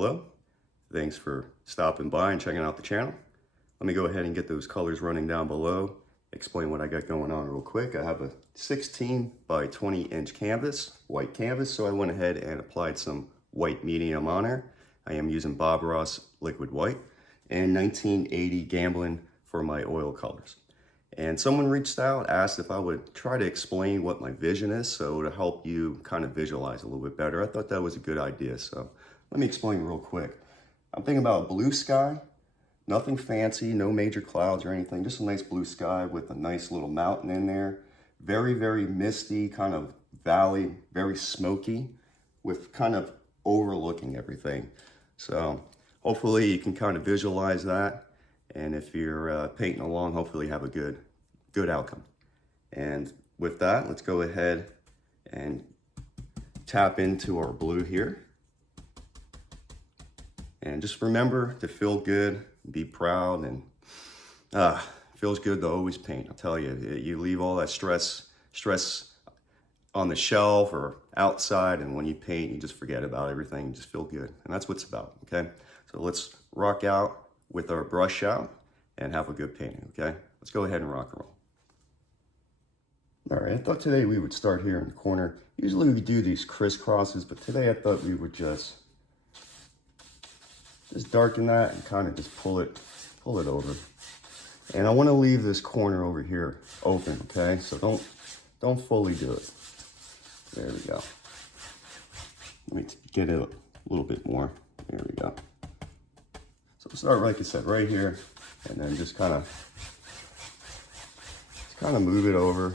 hello. Thanks for stopping by and checking out the channel. Let me go ahead and get those colors running down below, explain what I got going on real quick. I have a 16 by 20 inch canvas, white canvas, so I went ahead and applied some white medium on her. I am using Bob Ross liquid white and 1980 Gamblin for my oil colors. And someone reached out, asked if I would try to explain what my vision is, so to help you kind of visualize a little bit better. I thought that was a good idea, so let me explain real quick. I'm thinking about blue sky, nothing fancy, no major clouds or anything, just a nice blue sky with a nice little mountain in there. Very, very misty, kind of valley, very smoky, with kind of overlooking everything. So hopefully you can kind of visualize that. And if you're painting along, hopefully you have a good outcome. And with that, let's go ahead and tap into our blue here. And just remember to feel good, be proud, and feels good to always paint. I'll tell you, you leave all that stress on the shelf or outside, and when you paint, you just forget about everything. You just feel good, and that's what it's about. Okay, so let's rock out with our brush out and have a good painting. Okay, let's go ahead and rock and roll. All right, I thought today we would start here in the corner. Usually we do these crisscrosses, but today I thought we would just darken that and kind of just pull it over. And I want to leave this corner over here open, okay? So don't fully do it. There we go. Let me get it a little bit more. There we go. So start, like I said, right here, and then just kind of move it over.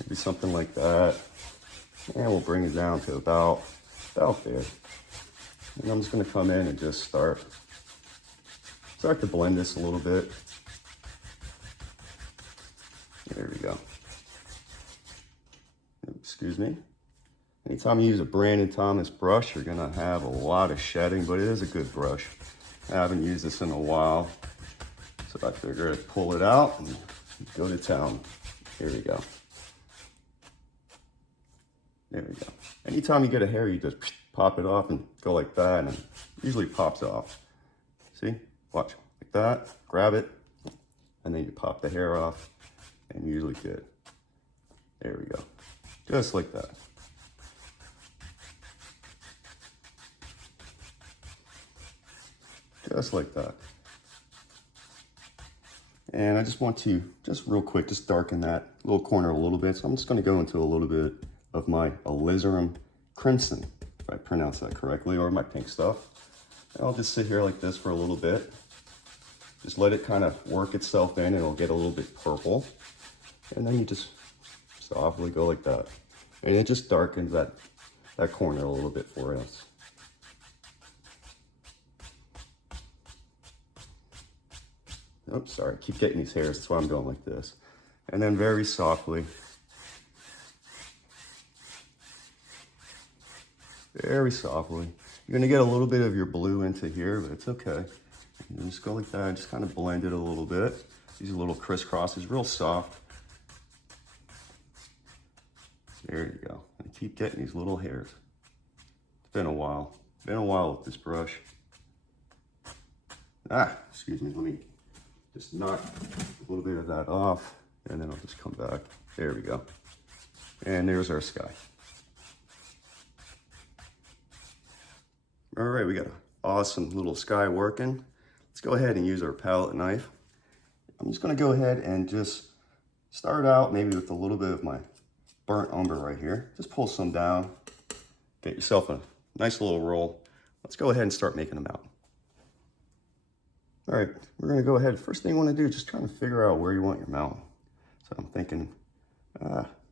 Maybe something like that. And we'll bring it down to about there. And I'm just going to come in and just start to blend this a little bit. There we go. Excuse me. Anytime you use a Brandon Thomas brush, you're going to have a lot of shedding, but it is a good brush. I haven't used this in a while, so I figured I'd pull it out and go to town. Here we go. There we go. Anytime you get a hair, you just pop it off and go like that, and it usually pops off. See? Watch. Like that. Grab it, and then you pop the hair off, and usually good. There we go. Just like that. Just like that. And I just want to, just real quick, just darken that little corner a little bit. So I'm just going to go into a little bit of my Alizarin Crimson, if I pronounce that correctly, or my pink stuff. And I'll just sit here like this for a little bit. Just let it kind of work itself in, and it'll get a little bit purple. And then you just softly go like that. And it just darkens that corner a little bit for us. Oops, sorry, I keep getting these hairs, that's why I'm going like this. And then very softly, you're gonna get a little bit of your blue into here, but it's okay. You just go like that, just kind of blend it a little bit. These little crisscrosses, real soft. There you go. And keep getting these little hairs. It's been a while with this brush. Excuse me, let me just knock a little bit of that off, and then I'll just come back. There we go. And there's our sky. All right, we got an awesome little sky working. Let's go ahead and use our palette knife. I'm just gonna go ahead and just start out maybe with a little bit of my burnt umber right here. Just pull some down, get yourself a nice little roll. Let's go ahead and start making them out. All right, we're gonna go ahead. First thing you wanna do is just trying to figure out where you want your mountain. So I'm thinking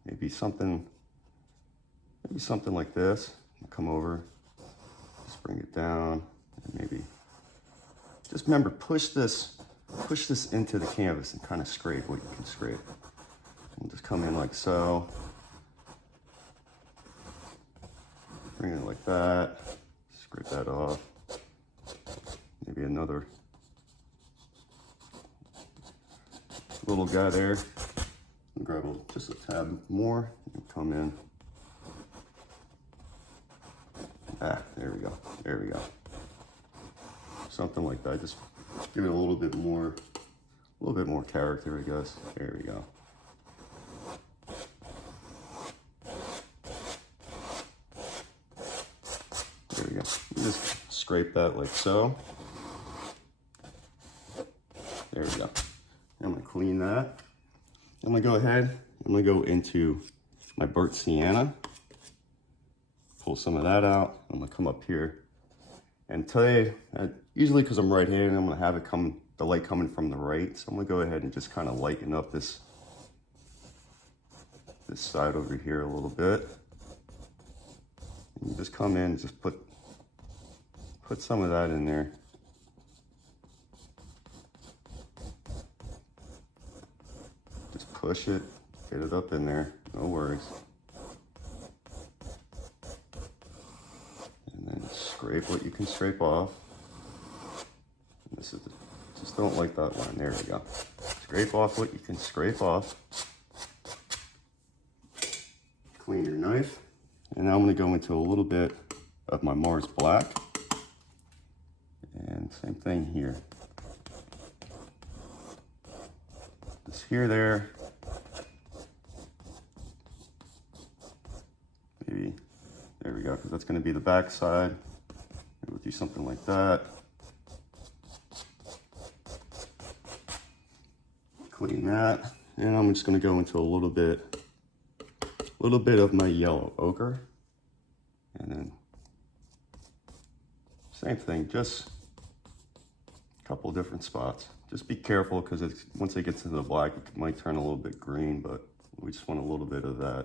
maybe something like this. Come over, just bring it down, and maybe, just remember, push this into the canvas and kind of scrape what you can scrape. And just come in like so. Bring it like that, scrape that off. Maybe another little guy there. And grab just a tad more and come in. There we go. something like that. Just give it a little bit more character, I guess. There we go. There we go. You just scrape that like so. There we go. I'm gonna clean that. I'm gonna go ahead, I'm gonna go into my burnt sienna. Pull some of that out. I'm gonna come up here. And today, usually because I'm right-handed, I'm gonna have it the light coming from the right. So I'm gonna go ahead and just kind of lighten up this side over here a little bit. And you just come in and just put some of that in there. Just push it, get it up in there, no worries. And then scrape what you can scrape off. And this is just don't like that line. There we go. Scrape off what you can scrape off. Clean your knife. And now I'm going to go into a little bit of my Mars Black. And same thing here. Just here, there. Maybe, there we go, because that's going to be the back side. Maybe we'll do something like that. Clean that. And I'm just going to go into a little bit of my yellow ochre. And then same thing, just a couple different spots. Just be careful because once it gets into the black, it might turn a little bit green, but we just want a little bit of that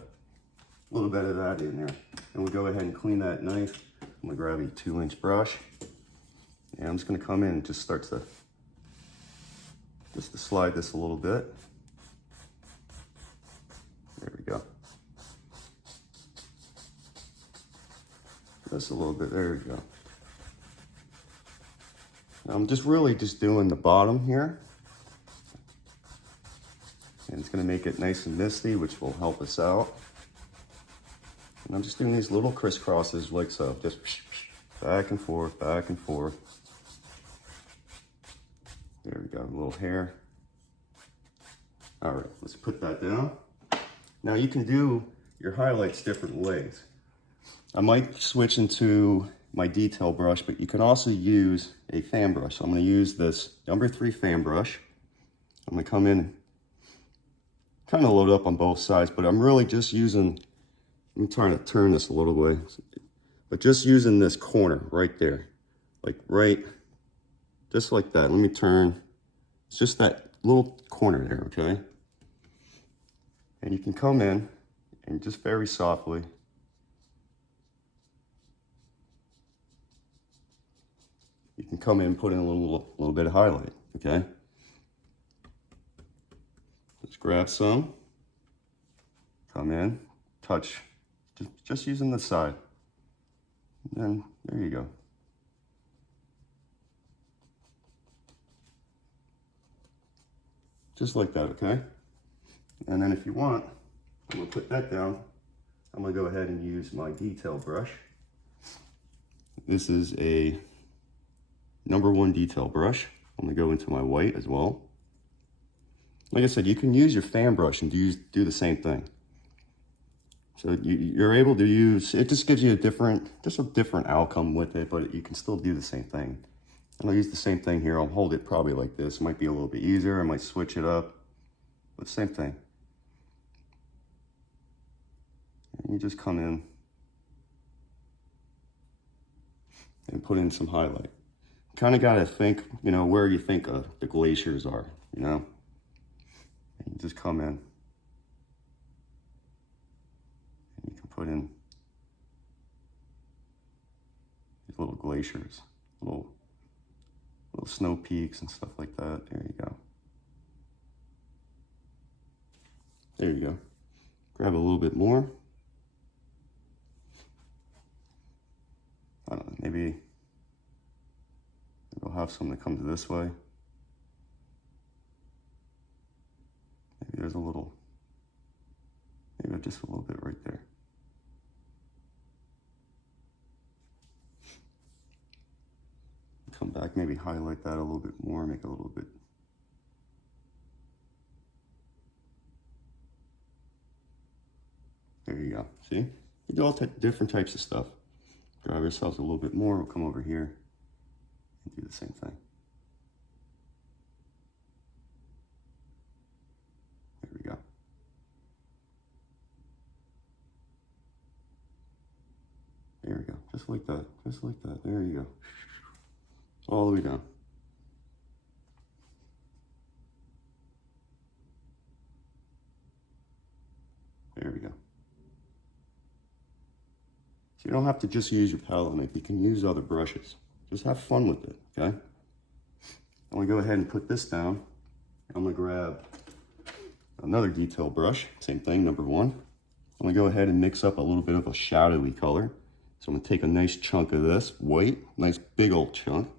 in there. And we'll go ahead and clean that knife. I'm gonna grab a 2-inch brush. And I'm just gonna come in and just start to slide this a little bit. There we go. Just a little bit, there we go. I'm just really doing the bottom here. And it's gonna make it nice and misty, which will help us out. And I'm just doing these little crisscrosses like so, just back and forth, back and forth. There we go, a little hair. All right, let's put that down. Now you can do your highlights different ways. I might switch into my detail brush, but you can also use a fan brush. So I'm going to use this number 3 fan brush. I'm going to come in, kind of load up on both sides, but I'm really just using, I'm trying to turn this a little way, but just using this corner right there, like right, just like that. Let me turn, it's just that little corner there, okay? And you can come in and just very softly, you can come in and put in a little bit of highlight, okay? Let's grab some, come in, touch, just using the side. And then, there you go. Just like that, okay? And then if you want, I'm gonna put that down. I'm gonna go ahead and use my detail brush. This is a number 1 detail brush. I'm gonna go into my white as well. Like I said, you can use your fan brush and do the same thing. So you're able to use, it just gives you a different outcome with it, but you can still do the same thing. And I'll use the same thing here. I'll hold it probably like this. It might be a little bit easier. I might switch it up, but same thing. And you just come in and put in some highlight. Kind of got to think, you know, where you think the glaciers are, you know? And you just come in. And you can put in these little glaciers, little snow peaks and stuff like that. There you go. There you go. Grab a little bit more. I don't know, maybe we'll have some that comes this way. Maybe there's a little, maybe just a little bit right there. Come back back, maybe highlight that a little bit more, make it a little bit. There you go. See? You do all different types of stuff. Grab yourselves a little bit more. We'll come over here and do the same thing. There we go. There we go. Just like that. Just like that. There you go. All the way down. There we go. So you don't have to just use your palette knife. You can use other brushes. Just have fun with it, okay? I'm gonna go ahead and put this down. I'm gonna grab another detail brush. Same thing, number one. I'm gonna go ahead and mix up a little bit of a shadowy color. So I'm gonna take a nice chunk of this white, nice big old chunk,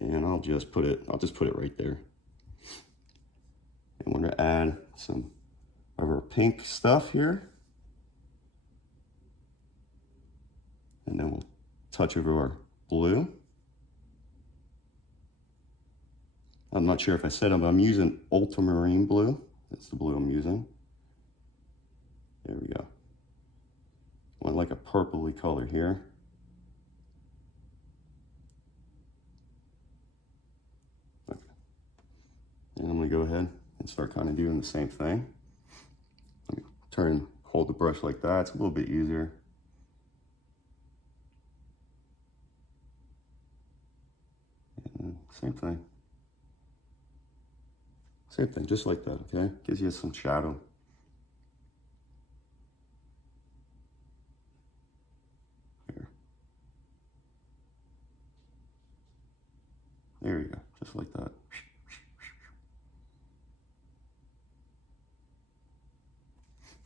and I'll just put it right there. And we're gonna add some of our pink stuff here. And then we'll touch over our blue. I'm not sure if I said it, but I'm using Ultramarine Blue. That's the blue I'm using. There we go. I want like a purpley color here. Okay. And I'm gonna go ahead and start kind of doing the same thing. Let me hold the brush like that. It's a little bit easier. And same thing. Same thing, just like that, okay? Gives you some shadow. Here. There you go, just like that.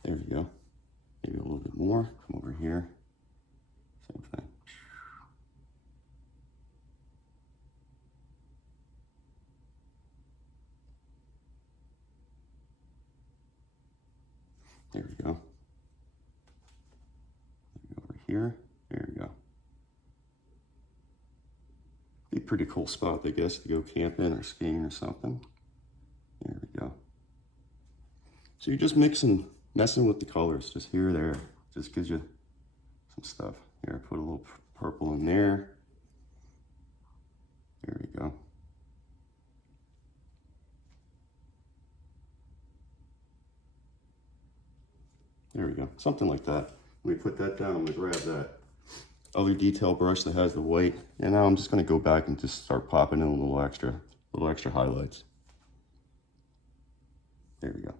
There you go. Maybe a little bit more. Come over here. Same thing. There we go. Over here. There we go. Be a pretty cool spot, I guess, to go camping or skiing or something. There we go. So you're just messing with the colors, just here or there. Just gives you some stuff. Here, I put a little purple in there. There we go. There we go, something like that. Let me put that down. I'm gonna grab that other detail brush that has the white, and now I'm just gonna go back and just start popping in a little extra highlights. There we go.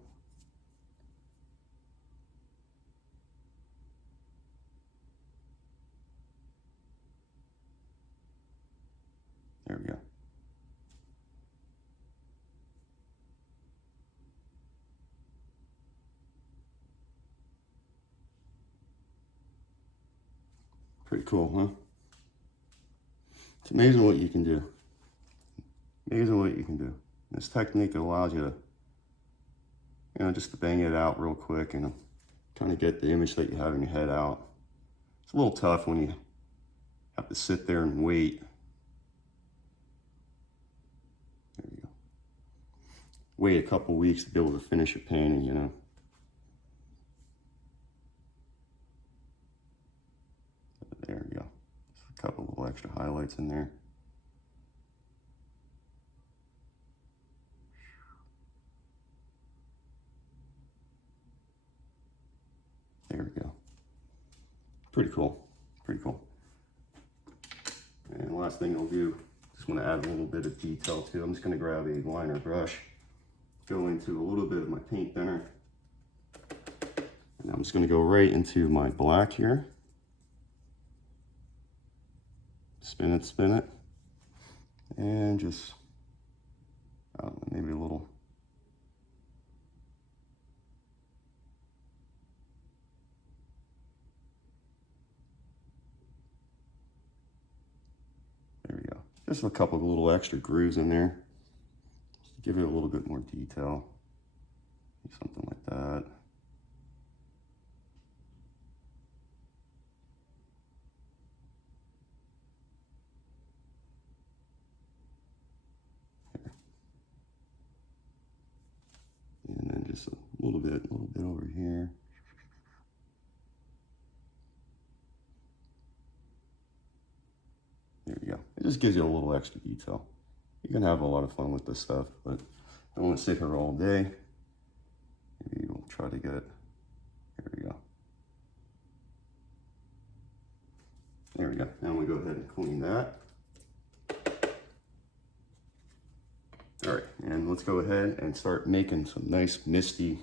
There we go. Pretty cool, huh? It's amazing what you can do. Amazing what you can do. This technique allows you to, just to bang it out real quick and kind of get the image that you have in your head out. It's a little tough when you have to sit there and wait. There you go. Wait a couple weeks to be able to finish your painting, There we go. Just a couple little extra highlights in there. There we go. Pretty cool. Pretty cool. And the last thing I'll do, just want to add a little bit of detail too. I'm just going to grab a liner brush, go into a little bit of my paint thinner, and I'm just going to go right into my black here. Spin it, and just maybe a little. There we go. Just a couple of little extra grooves in there, just to give it a little bit more detail. Something like that. A little bit over here. There you go. It just gives you a little extra detail. You can have a lot of fun with this stuff, but I don't want to sit here all day. Maybe we'll try to get, there we go. There we go. Now we go ahead and clean that. All right, and let's go ahead and start making some nice misty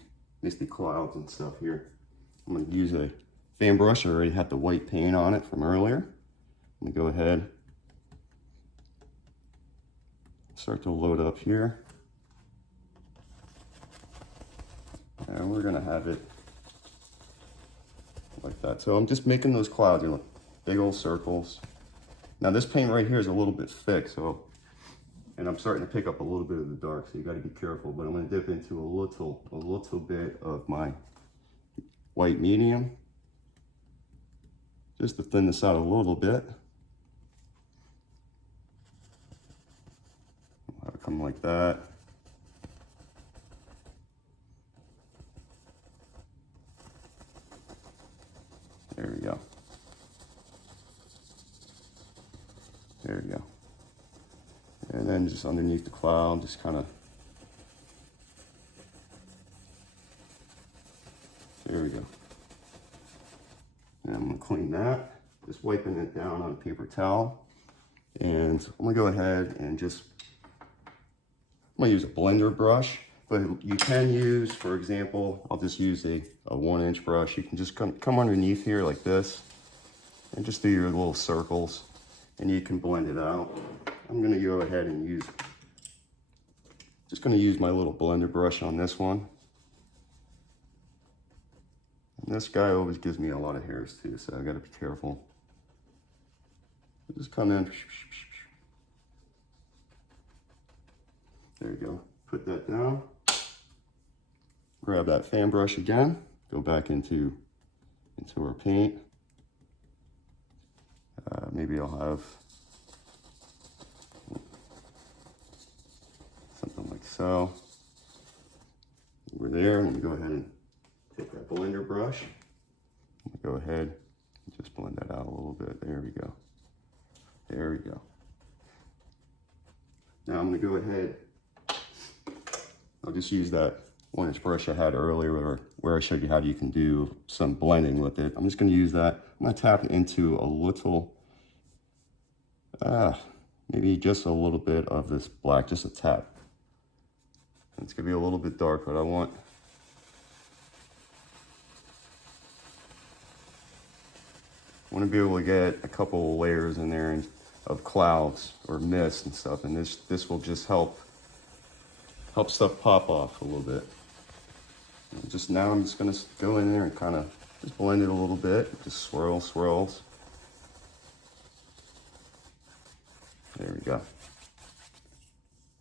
clouds and stuff here. I'm gonna use a fan brush. I already had the white paint on it from earlier. I'm gonna go ahead, start to load up here. And we're gonna have it like that. So I'm just making those clouds, you know, big old circles. Now this paint right here is a little bit thick, so, and I'm starting to pick up a little bit of the dark, so you gotta be careful, but I'm gonna dip into a little bit of my white medium, just to thin this out a little bit. I'll have it come like that. There we go. There we go. And then just underneath the cloud, just kind of, there we go. And I'm gonna clean that, just wiping it down on a paper towel. And I'm gonna go ahead and just, I'm gonna use a blender brush, but you can use, for example, I'll just use a 1-inch brush. You can just come underneath here like this and just do your little circles and you can blend it out. I'm gonna go ahead and use, just gonna use my little blender brush on this one. And this guy always gives me a lot of hairs too, so I gotta be careful. Just come in. There you go. Put that down. Grab that fan brush again. Go back into our paint. Maybe I'll have something like so. Over there, and go ahead and take that blender brush. Go ahead and just blend that out a little bit. There we go. There we go. Now I'm going to go ahead. I'll just use that 1-inch brush I had earlier where I showed you how you can do some blending with it. I'm just going to use that. I'm going to tap it into a little, maybe just a little bit of this black, just a tap. It's going to be a little bit dark, but I want to be able to get a couple of layers in there of clouds or mist and stuff, and this will just help stuff pop off a little bit. And just now I'm just going to go in there and kind of just blend it a little bit, just swirls. There we go.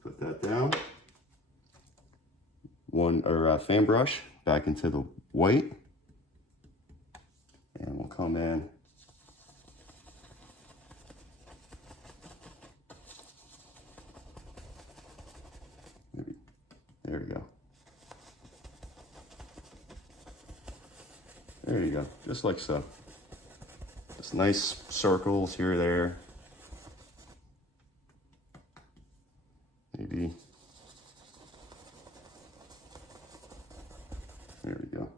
Put that down. Fan brush back into the white, and we'll come in. There we go. There you go, just like so. Just nice circles here or there. Maybe. There we go.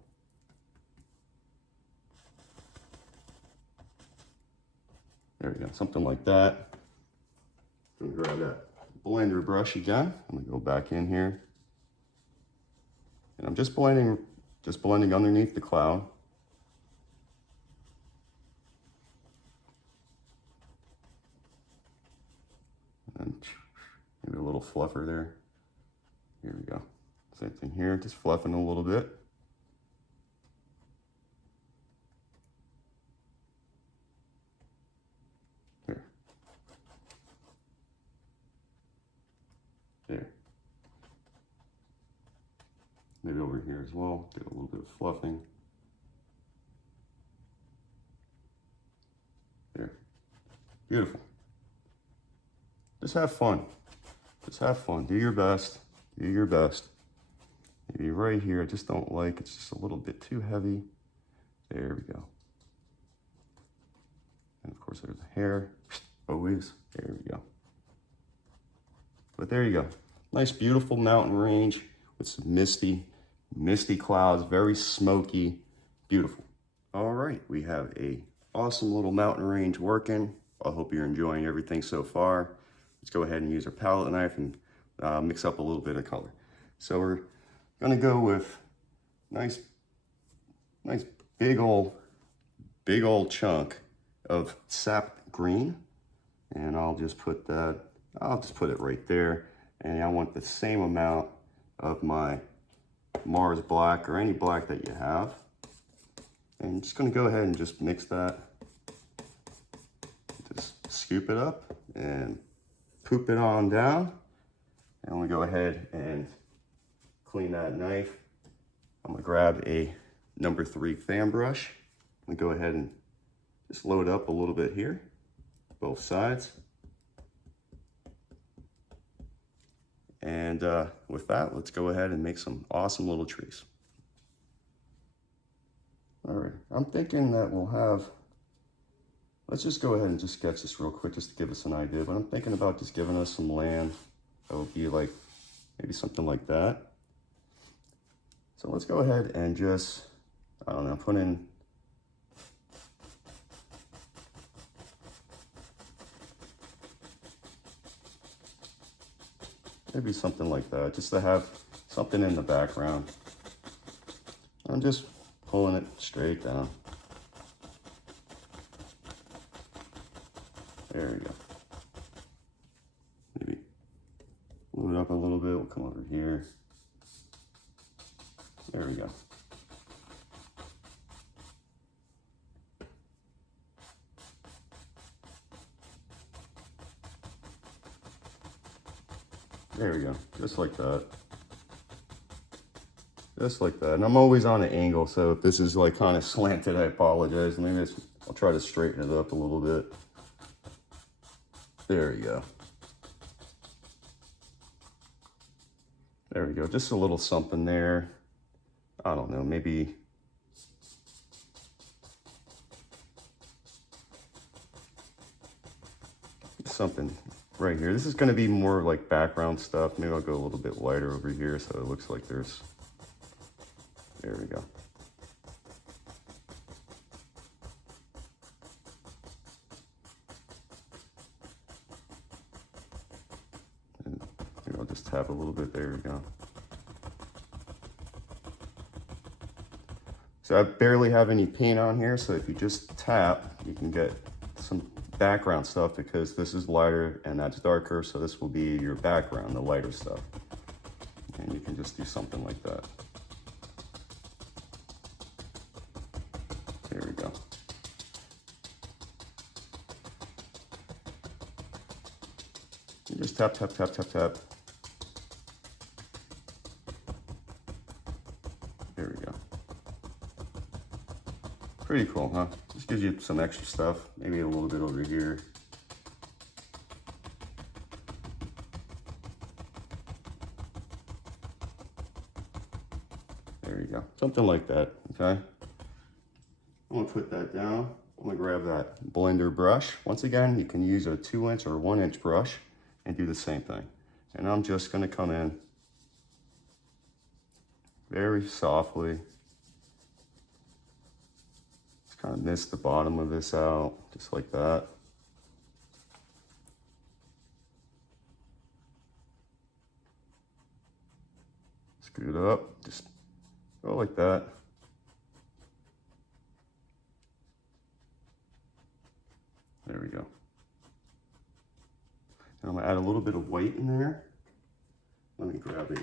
There we go, something like that. I'm gonna grab that blender brush again. I'm gonna go back in here. And I'm just blending underneath the cloud. And maybe a little fluffer there. Here we go. Same thing here, just fluffing a little bit. There. There. Maybe over here as well, get a little bit of fluffing. There. Beautiful. Just have fun. Just have fun. Do your best. Do your best. maybe right here. I just don't like, it's just a little bit too heavy. There we go. And of course there's the hair, always, there we go. But there you go. Nice, beautiful mountain range with some misty clouds, very smoky, beautiful. All right, we have a awesome little mountain range working. I hope you're enjoying everything so far. Let's go ahead and use our palette knife and mix up a little bit of color. So we're gonna go with nice big old chunk of Sap Green. And I'll just put it right there. And I want the same amount of my Mars black or any black that you have. And I'm just gonna go ahead and just mix that. Just scoop it up and poop it on down. And I'm gonna go ahead and clean that knife. I'm gonna grab a number 3 fan brush. I'm gonna go ahead and just load up a little bit here, both sides. And with that, let's go ahead and make some awesome little trees. All right, I'm thinking that we'll have, let's just go ahead and just sketch this real quick just to give us an idea, but I'm thinking about just giving us some land that would be like, maybe something like that. So let's go ahead and just, I don't know, put in maybe something like that, just to have something in the background. I'm just pulling it straight down. There we go. Maybe move it up a little bit. We'll come over here. There we go. There we go, just like that. Just like that. And I'm always on an angle, so if this is like kind of slanted, I apologize. Maybe I'll try to straighten it up a little bit. There we go. There we go, just a little something there. I don't know, maybe something right here. This is going to be more like background stuff. Maybe I'll go a little bit lighter over here so it looks like there's, there we go. And maybe I'll just tap a little bit, there we go. So I barely have any paint on here, so if you just tap, you can get some background stuff because this is lighter and that's darker, so this will be your background, the lighter stuff. And you can just do something like that. There we go. You just tap, tap, tap, tap, tap. There we go. Pretty cool, huh? Just gives you some extra stuff. Maybe a little bit over here. There you go. Something like that, okay? I'm gonna put that down. I'm gonna grab that blender brush. Once again, you can use a 2-inch or 1-inch brush and do the same thing. And I'm just gonna come in very softly. Kind of mist the bottom of this out, just like that. Scoot it up, just go like that. There we go. And I'm gonna add a little bit of white in there. Let me grab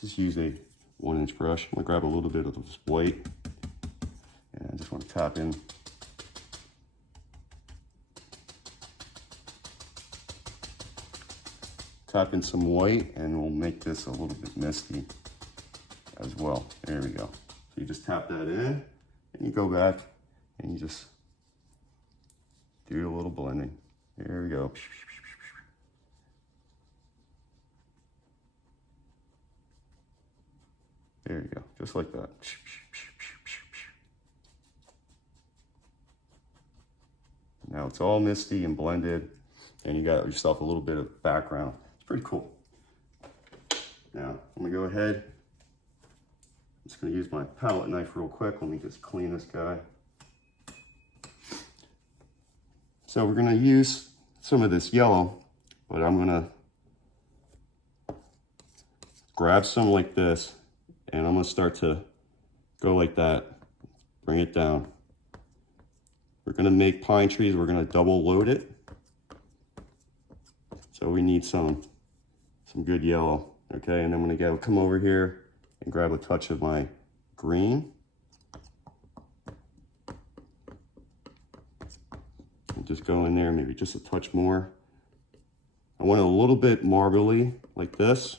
just use a 1-inch brush. I'm gonna grab a little bit of this white. And I just want to tap in. Tap in some white and we'll make this a little bit misty as well. There we go. So you just tap that in and you go back and you just do a little blending. There we go. There you go, just like that. Now it's all misty and blended, and you got yourself a little bit of background. It's pretty cool. Now, I'm gonna go ahead. I'm just gonna use my palette knife real quick. Let me just clean this guy. So we're gonna use some of this yellow, but I'm gonna grab some like this, and I'm gonna start to go like that, bring it down. We're gonna make pine trees, we're gonna double load it. So we need some good yellow, okay? And I'm gonna come over here and grab a touch of my green. And just go in there, maybe just a touch more. I want it a little bit marbly, like this.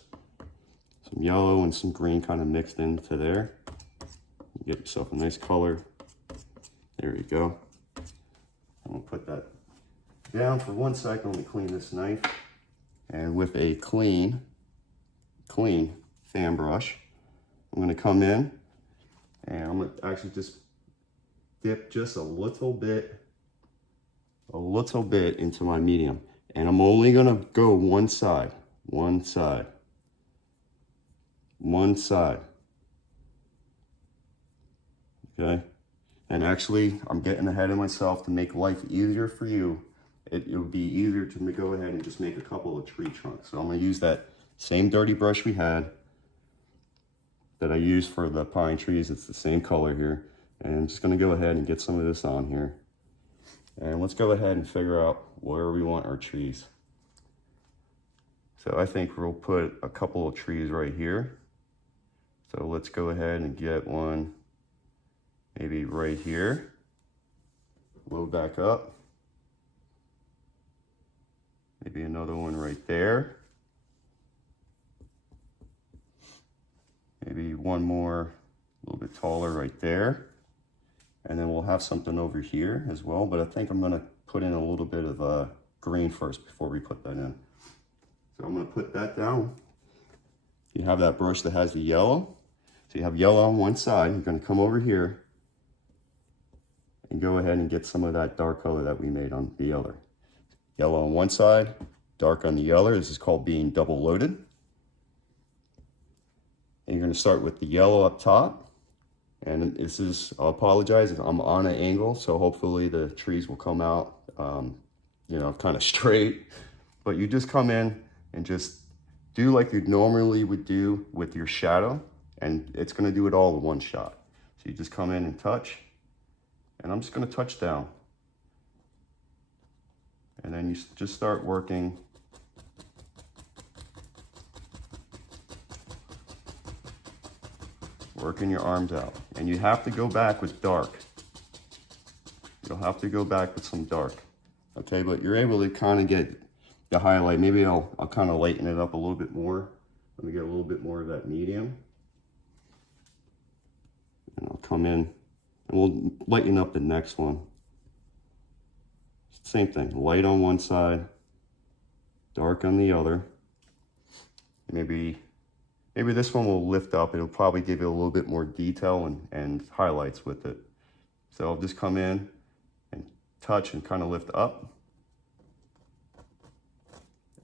Some yellow and some green kind of mixed into there. Get yourself a nice color. There you go. I'm gonna put that down for 1 second. Let me clean this knife. And with a clean fan brush, I'm gonna come in and I'm gonna actually just dip just a little bit into my medium. And I'm only gonna go one side. Okay? And actually, I'm getting ahead of myself to make life easier for you. It would be easier to go ahead and just make a couple of tree trunks. So I'm gonna use that same dirty brush we had that I used for the pine trees. It's the same color here. And I'm just gonna go ahead and get some of this on here. And let's go ahead and figure out where we want our trees. So I think we'll put a couple of trees right here. So let's go ahead and get one maybe right here. Load back up. Maybe another one right there. Maybe one more, a little bit taller right there. And then we'll have something over here as well, but I think I'm gonna put in a little bit of green first before we put that in. So I'm gonna put that down. You have that brush that has the yellow. So you have yellow on one side, you're gonna come over here and go ahead and get some of that dark color that we made on the other. Yellow on one side, dark on the other. This is called being double loaded. And you're gonna start with the yellow up top. And this is, I'll apologize, I'm on an angle, so hopefully the trees will come out, you know, kind of straight. But you just come in and just do like you normally would do with your shadow, and it's gonna do it all in one shot. So you just come in and touch, and I'm just gonna touch down. And then you just start working. Working your arms out. And you have to go back with dark. You'll have to go back with some dark. Okay, but you're able to kind of get the highlight. Maybe I'll kind of lighten it up a little bit more. Let me get a little bit more of that medium. And I'll come in and we'll lighten up the next one. Same thing, light on one side, dark on the other. Maybe this one will lift up. It'll probably give you a little bit more detail and highlights with it. So I'll just come in and touch and kind of lift up.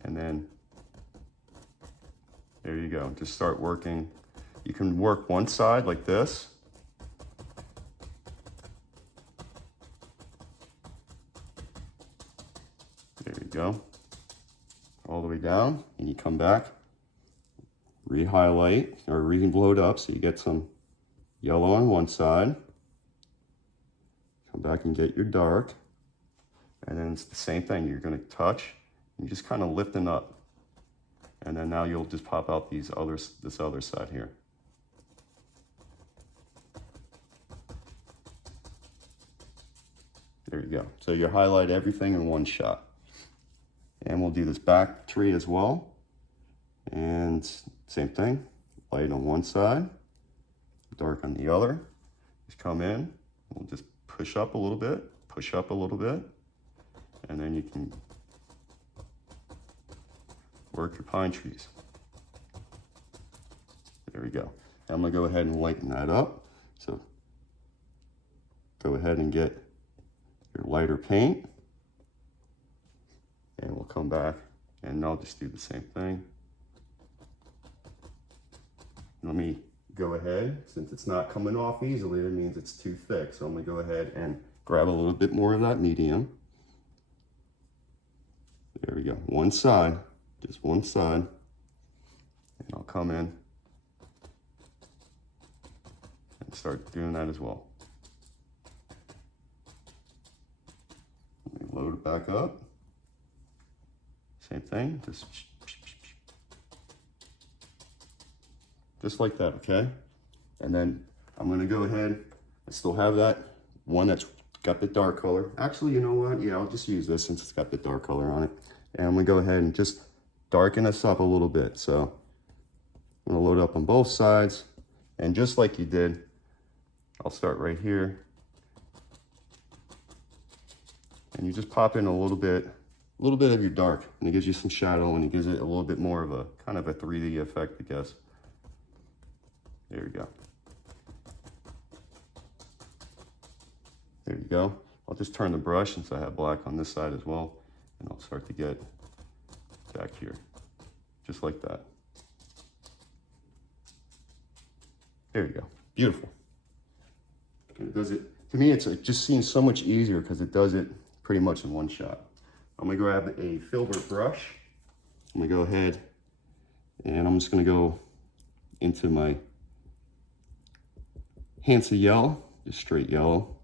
And then, there you go. Just start working. You can work one side like this. There you go. All the way down, and you come back. Re-highlight or re-load up so you get some yellow on one side. Come back and get your dark. And then it's the same thing. You're going to touch and just kind of lifting up. And then now you'll just pop out this other side here. There you go. So you highlight everything in one shot. And we'll do this back tree as well. And same thing, light on one side, dark on the other. Just come in, we'll just push up a little bit, and then you can work your pine trees. There we go. I'm gonna go ahead and lighten that up. So go ahead and get your lighter paint, and we'll come back and I'll just do the same thing. Let me go ahead, since it's not coming off easily, that means it's too thick. So I'm gonna go ahead and grab a little bit more of that medium. There we go, one side, just one side. And I'll come in and start doing that as well. Let me load it back up. Same thing, just like that, okay? And then I'm gonna go ahead, I still have that one that's got the dark color. Actually, you know what? Yeah, I'll just use this since it's got the dark color on it. And I'm gonna go ahead and just darken this up a little bit. So I'm gonna load up on both sides. And just like you did, I'll start right here. And you just pop in a little bit of your dark, and it gives you some shadow, and it gives it a little bit more of a kind of a 3D effect, I guess. There you go. There you go. I'll just turn the brush since I have black on this side as well, and I'll start to get back here, just like that. There you go. Beautiful. And it does it, to me, it just seems so much easier because it does it pretty much in one shot. I'm gonna grab a filbert brush. I'm gonna go ahead and I'm just gonna go into my hints of yellow, just straight yellow.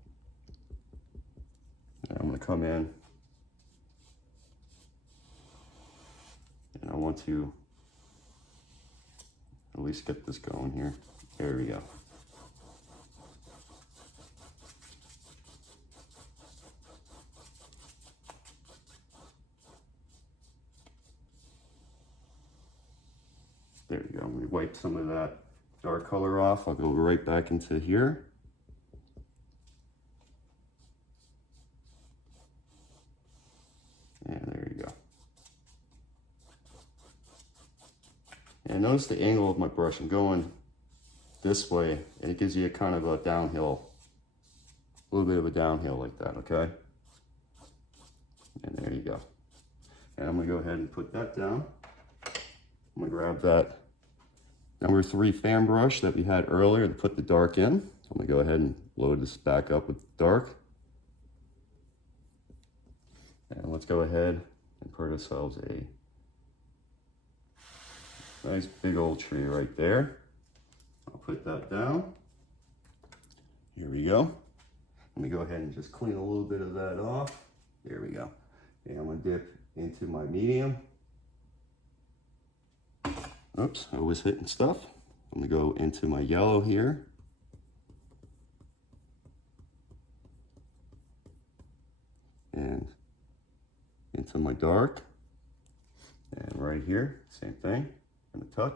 And I'm gonna come in and I want to at least get this going here. There we go. There you go. I'm gonna wipe some of that dark color off. I'll go right back into here. And there you go. And notice the angle of my brush. I'm going this way, and it gives you a kind of a downhill, a little bit of a downhill like that, okay? And there you go. And I'm gonna go ahead and put that down. I'm gonna grab that number 3 fan brush that we had earlier to put the dark in. I'm gonna go ahead and load this back up with dark. And let's go ahead and put ourselves a nice big old tree right there. I'll put that down. Here we go. Let me go ahead and just clean a little bit of that off. There we go. And I'm gonna dip into my medium. Oops, I was hitting stuff. I'm gonna go into my yellow here. And into my dark. And right here, same thing. I'm gonna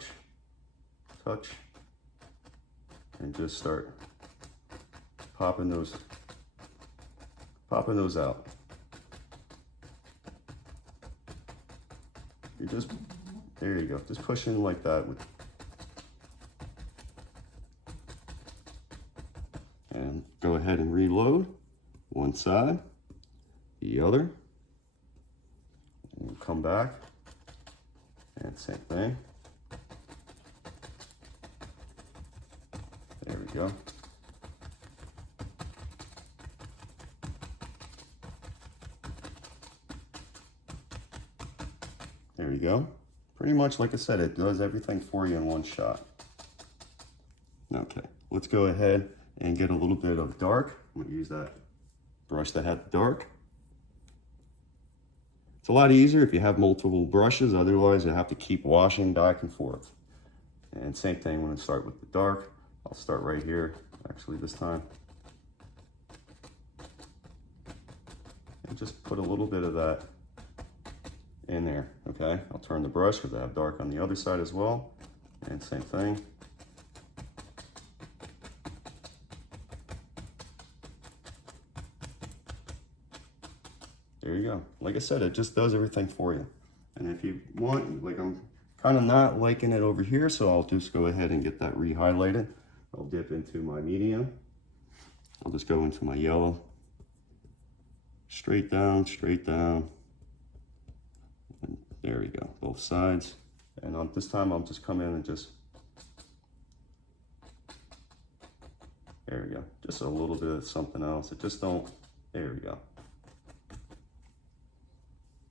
touch, and just start popping those out. You just, there you go, just push in like that. And go ahead and reload one side, the other, and we'll come back, and same thing. There we go. There you go. Pretty much, like I said, it does everything for you in one shot. Okay, let's go ahead and get a little bit of dark. I'm gonna use that brush that had the dark. It's a lot easier if you have multiple brushes, otherwise you have to keep washing back and forth. And same thing when I start with the dark. I'll start right here, actually this time. And just put a little bit of that in there, okay? I'll turn the brush because I have dark on the other side as well. And same thing. There you go. Like I said, it just does everything for you. And if you want, like I'm kind of not liking it over here, so I'll just go ahead and get that re-highlighted. I'll dip into my medium. I'll just go into my yellow. Straight down, straight down. And there we go, both sides. And this time I'll just come in and just, there we go. Just a little bit of something else. It just don't, there we go.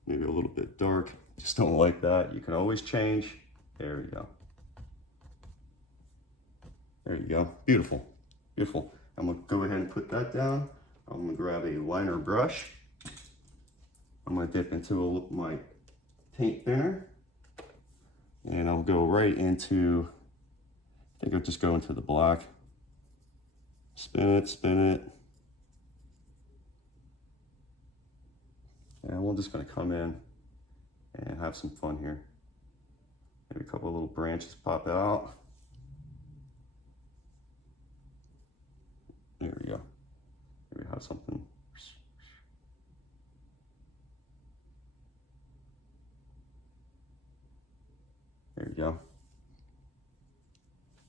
Maybe a little bit dark. Just don't like that. You can always change. There we go. There you go. Beautiful. Beautiful. I'm going to go ahead and put that down. I'm going to grab a liner brush. I'm going to dip into my paint thinner. And I'll go right into, I think I'll just go into the black. Spin it, spin it. And we're just going to come in and have some fun here. Maybe a couple of little branches pop out. There we go. Maybe have something. There we go.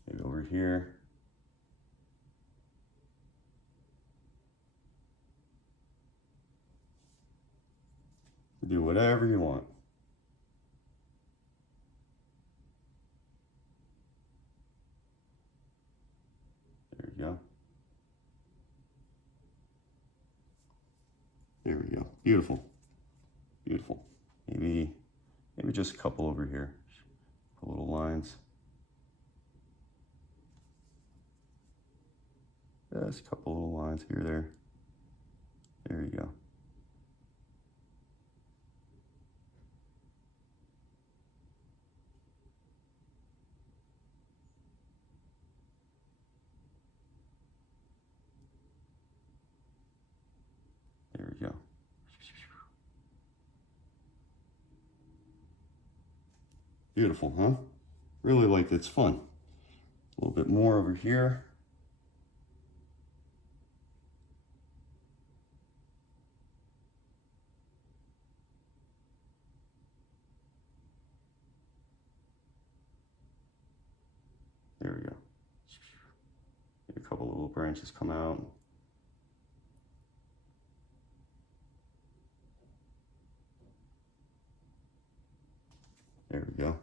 Maybe over here. Do whatever you want. There we go. There we go. Beautiful. Beautiful. Maybe just a couple over here. A couple little lines. Just a couple little lines here, there. There you go. There we go. Beautiful, huh? Really like it. It's fun. A little bit more over here. There we go. Maybe a couple little branches come out. There we go.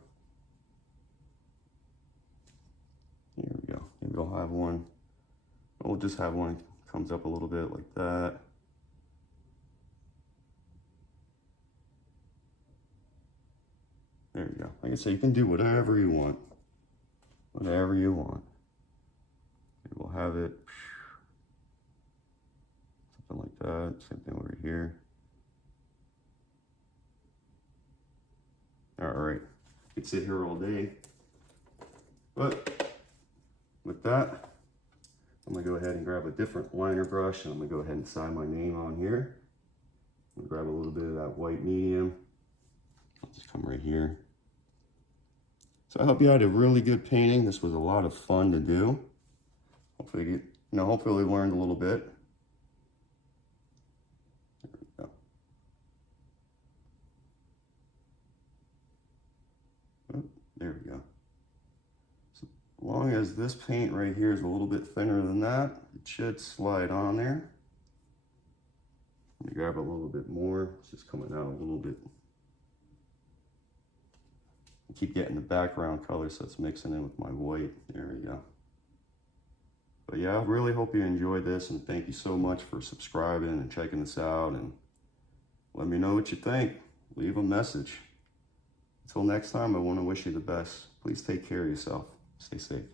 There we go. Maybe we'll have one. We'll just have one comes up a little bit like that. There you go. Like I said, you can do whatever you want. Whatever you want. Maybe we'll have it. Something like that. Same thing over here. All right. You could sit here all day. But with that, I'm going to go ahead and grab a different liner brush, and I'm going to go ahead and sign my name on here. I'm going to grab a little bit of that white medium. I'll just come right here. So I hope you had a really good painting. This was a lot of fun to do. Hopefully, hopefully learned a little bit. There we go. Oh, there we go. So as long as this paint right here is a little bit thinner than that, it should slide on there. Let me grab a little bit more. It's just coming out a little bit. Keep getting the background color so it's mixing in with my white. There we go. But yeah, I really hope you enjoyed this, and thank you so much for subscribing and checking this out, and let me know what you think. Leave a message. Until next time, I want to wish you the best. Please take care of yourself. Stay safe.